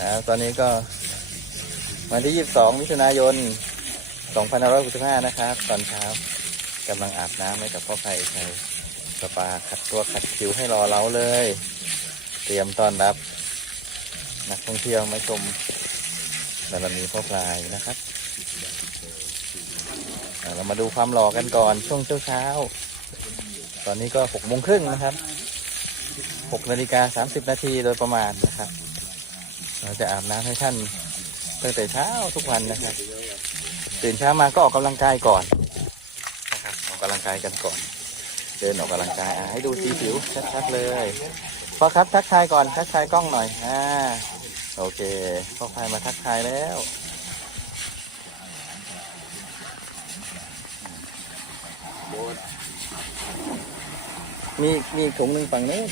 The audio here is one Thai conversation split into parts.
ครับตอนนี้ก็ วันที่ 22 มิถุนายน 2565 นะครับ ตอนเช้ากำลังอาบน้ำให้กับพ่อไผ่ใช้สปาขัดตัวขัดคิวให้รอเราเลย เตรียมต้อนรับ นักท่องเที่ยวมาชมบารมีพ่อพลายนะครับเรามาดูความหล่อกันก่อนช่วงเช้าเช้าๆตอนนี้ก็6โมงครึ่งนะครับ6นาฬิกา30นาทีโดยประมาณนะครับ เราจะอาบน้ำให้ท่านตั้งแต่เช้าทุกวันนะครับตื่นเช้ามาก็ออกกำลังกายก่อนนะครับออกกำลังกายกันก่อน เดินออกกำลังกายให้ดูสีผิวชัดๆเลยพ่อครับทักทายก่อนทักทายกล้องหน่อยอ่าโอเคพ่อพายมาทักทายแล้วมีมีถุงหนึ่งฝั่งนี้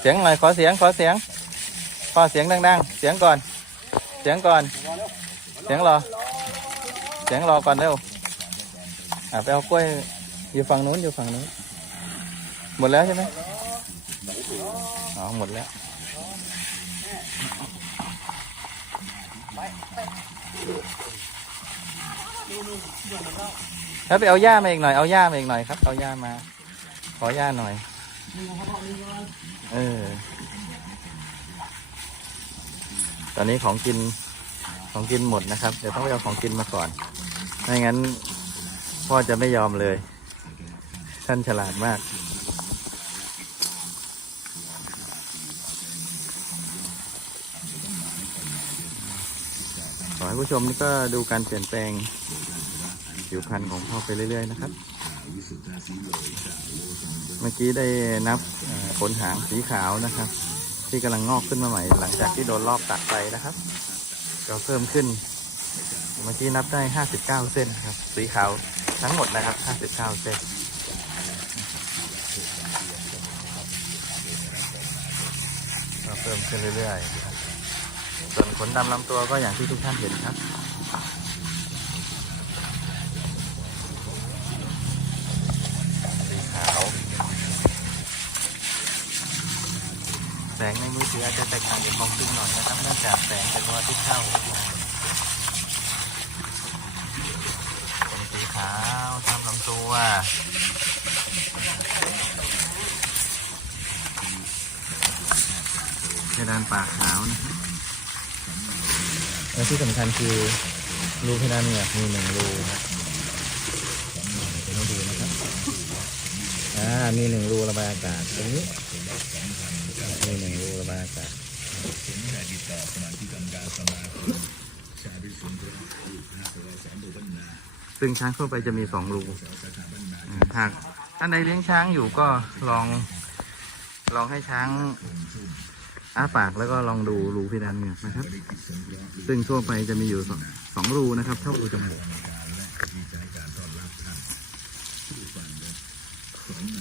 เสียงหน่อยขอเสียงขอเสียง ขอเสียงดังๆ เสียงก่อน เสียงก่อน เสียงรอ เสียงรอก่อนเร็วอะไปเอากล้วยอยู่ฝั่งนู้นอยู่ฝั่งนู้นหมดแล้วใช่ไหมอ๋อหมดแล้ว แล้วไปเอาหญ้ามาอีกหน่อย เอาหญ้ามาอีกหน่อยครับ เอาหญ้ามา ขอหญ้าหน่อย เออ ตอนนี้ของกิน ของกินหมดนะครับ เดี๋ยวต้องไปเอาของกินมาก่อน ไม่งั้น พ่อจะไม่ยอมเลย ท่านฉลาดมาก ขอให้ผู้ชมนี่ก็ดูการเปลี่ยนแปลงผิวพรรณของพ่อไปเรื่อย ๆ นะครับ เมื่อกี้ได้นับขนหางสีขาวนะครับ ที่กำลังงอกขึ้นมาใหม่ หลังจากที่โดนรอบตัดไปนะครับ ก็เพิ่มขึ้น เมื่อกี้นับได้ 59 เส้นครับ สีขาวทั้งหมดนะครับ 59 เส้นเพิ่มขึ้นเรื่อยๆ ส่วนขนดำลำตัวก็อย่างที่ทุกท่านเห็นครับ สีขาว แสงในมือถืออาจจะแตกต่างจากของจริงหน่อยนะครับเนื่องจากแสงเป็นวันที่เข้าเป็นสีขาวทำลำตัวเพดานปากขาวนะครับ และที่สำคัญคือรูเพดานเหงือกมีหนึ่งรูนะเดี๋ยวให้ดูนะครับอ่ามีหนึ่งรูระบายอากาศตรงนี้มีหนึ่งรูระบายอากาศซึ่งช้างทั่วไปจะมีสองรูหากท่านใดเลี้ยงช้างอยู่ก็ลองลองให้ช้าง อ้าปากแล้วก็ลองดูรูเพดานเหงือกนะครับ ซึ่งทั่วไปจะมีอยู่สองสองรูนะครับเท่ารูจมูก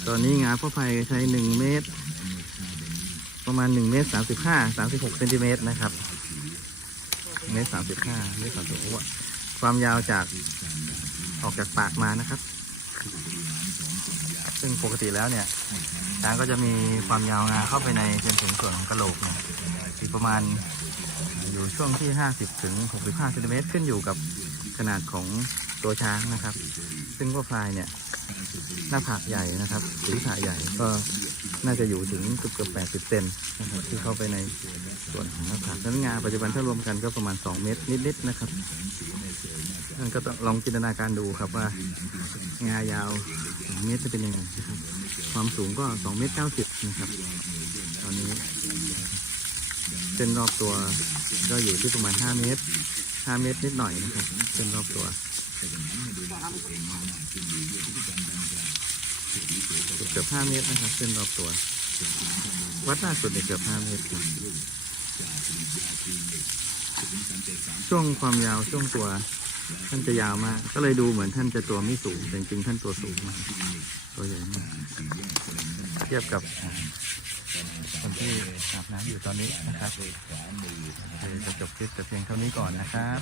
ตอนนี้งาพ่อไผ่ใช้หนึ่งเมตร ประมาณหนึ่งเมตรสามสิบห้าสามสิบหกเซนติเมตรนะครับเมตรสามสิบห้าเมตรสามสิบหกความยาวจากออกจากปากมานะครับ ซึ่งปกติแล้วเนี่ย ช้างก็จะมีความยาวงาเข้าไปในจนถึงส่วนของกระโหลกเนี่ยอยู่ประมาณอยู่ช่วงที่ห้าสิบถึงหกสิบห้าเซนติเมตรขึ้นอยู่กับขนาดของตัวช้างนะครับ ซึ่งพ่อพลายเนี่ยหน้าผากใหญ่นะครับศีรษะใหญ่ก็น่าจะอยู่ถึงเกือบเกือบแปดสิบเซนนะครับที่เข้าไปในส่วนของหน้าผากนั้นงาปัจจุบันถ้ารวมกันก็ประมาณสองเมตรนิดๆนะครับท่านก็ต้องลองจินตนาการดูครับว่างายาว เมตรจะเป็นยังไงนะครับ ความสูงก็สองเมตรเก้าสิบนะครับ ตอนนี้เส้นรอบตัวก็อยู่ที่ประมาณห้าเมตรห้าเมตรนิดหน่อยนะครับเส้นรอบตัวเกือบห้าเมตรนะครับเส้นรอบตัว วัดล่าสุดเนี่ยเกือบห้าเมตรครับช่วงความยาวช่วงตัว ท่านจะยาวมาก ก็เลยดูเหมือนท่านจะตัวไม่สูง แต่จริงๆท่านตัวสูงมากตัวใหญ่มากเทียบกับคนที่อาบน้ำอยู่ตอนนี้นะครับโอเคจะจบคลิปแต่เพียงเท่านี้ก่อนนะครับ